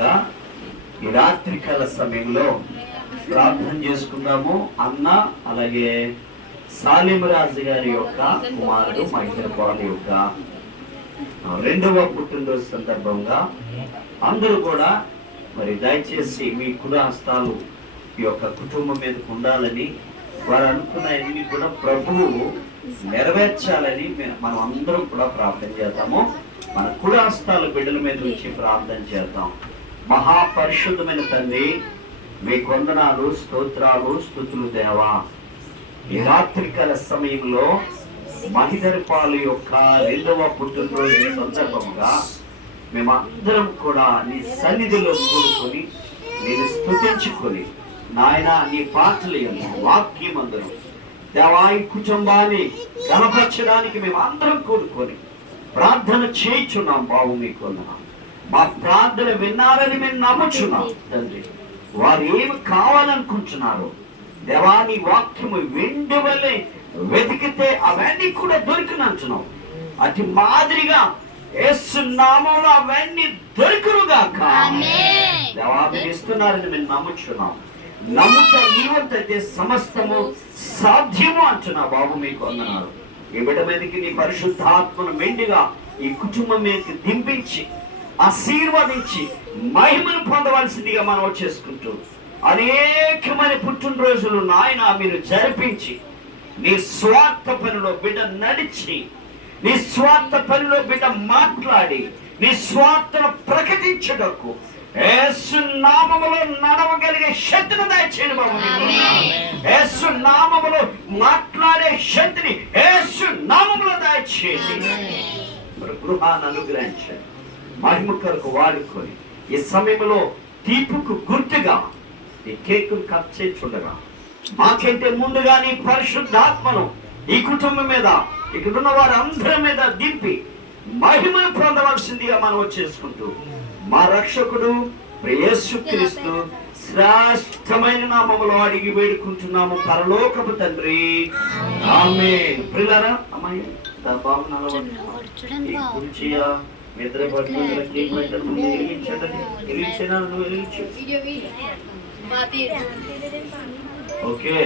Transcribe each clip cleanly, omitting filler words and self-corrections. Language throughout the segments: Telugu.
సందర్భంగా ఈ రాత్రికాల సమయంలో ప్రార్థన చేసుకుందాము. అన్న అలాగే సాలిమరాజు గారి యొక్క కుమారుడు మైత్రపాల్ యొక్క 2వ పుట్టినరోజు సందర్భంగా అందరూ కూడా మరి దయచేసి మీ కుడి హస్తాలు ఈ యొక్క కుటుంబం మీదకు ఉండాలని, వారు అనుకున్నవన్నీ కూడా ప్రభువు నెరవేర్చాలని మనం అందరం కూడా ప్రార్థన చేద్దాము. మన కుడి హస్తాలు బిడ్డల మీద నుంచి ప్రార్థన చేద్దాం. మహాపరిశుద్ధమైన తండ్రి, మీ వందనాలు, స్తోత్రాలు, స్తుతులు దేవా. ఈ రాత్రికాల సమయంలో మహిదరిపాలు యొక్క 2వ పుట్టినరోజు సందర్భంగా మేమందరం కూడా నీ సన్నిధిలో కూడుకొని నేను స్తుతించుకొని నాయన నీ పాటలు వాక్యమందరం దేవా ఈ కుటుంబాన్ని గణపరచడానికి మేమందరం కూడుకొని ప్రార్థన చేయించున్నాం. బాబు మీకు మా ప్రార్థన విన్నారని మేము నమ్ముచున్నాం తండ్రి. వారు ఏమి కావాలనుకుంటున్నారు దేవా, నీ వాక్యము వెండి వల్లే వెతికితే అవన్నీ కూడా దొరికినంటున్నావు. అతి మాదిరిగా యేసు నామములో అవన్నీ దొరికునుగాక. దేవా మీరు ఇస్తున్నారని మేము నమ్ముచున్నాం. నమ్ముత నీవంతైతే సమస్తము సాధ్యము అంటున్నా. బాబు మీకు వందనాలు. ఈ బిడ్డ మీదకి నీ పరిశుద్ధాత్మను మెండుగా ఈ కుటుంబం మీదకి దింపించి ఆశీర్వదించి మహిమను పొందవలసిందిగా మనం వచ్చేసుకుంటూ అనేకమైన పుట్టినరోజులు నాయన మీరు జరిపించి నీ స్వార్థ పనిలో బిడ్డ నడిచి, నీ స్వార్థ పనిలో బిడ్డ మాట్లాడి, నీ స్వార్థను ప్రకటించటకు యేసు నామములో నడవగలిగే శక్తిని దయచేయండి బాబు. యేసు నామములో మాట్లాడే శక్తిని యేసు నామములో దయచేయండి. మరి గృహాన్ని అనుగ్రహించండి. మహిమ కొరకు వాడుకొని ఈ సమయంలో తీపుకు గుర్తుగా ఈ కేకును కట్ చేస్తుండగా మాకంటే ముందుగా నీ పరిశుద్ధాత్మను ఈ కుటుంబం మీద, ఇక్కడున్న వారందరి మీద దింపి మహిమను పొందవలసిందిగా మనం వచ్చేసుకుంటూ మా రక్షకుడు యేసుక్రీస్తు శ్రేష్టమైన నామములో అడిగి వేడుకుంటున్నాము పరలోకపు తండ్రి, ఆమేన్. ప్రియులారా, అమ్మాయి బాబు ఓకే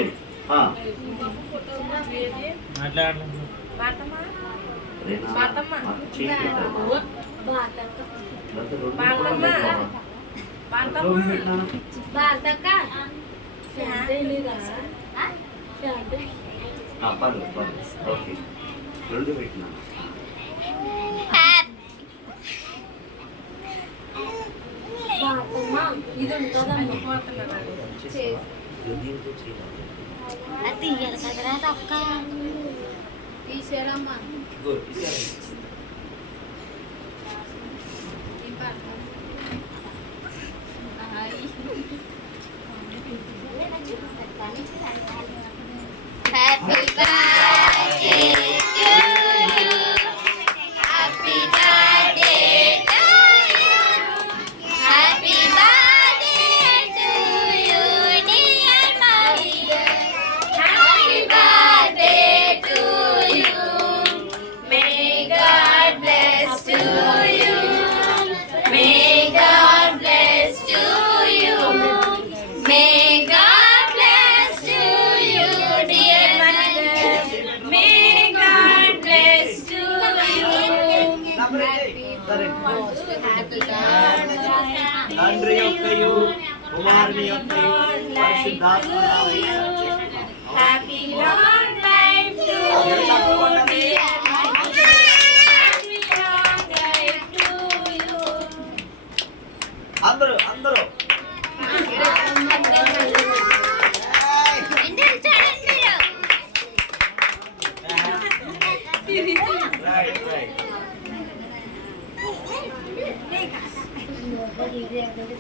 ఓకే 2 పెట్టినా. అది కదరా తొక్క తీసారమ్మా. హ్యాపీ బర్త్డే తండ్రి యొక్కయు కుమారుని యొక్కయు పరిశుద్ధాత్మ happy long life to you. అందరూ right.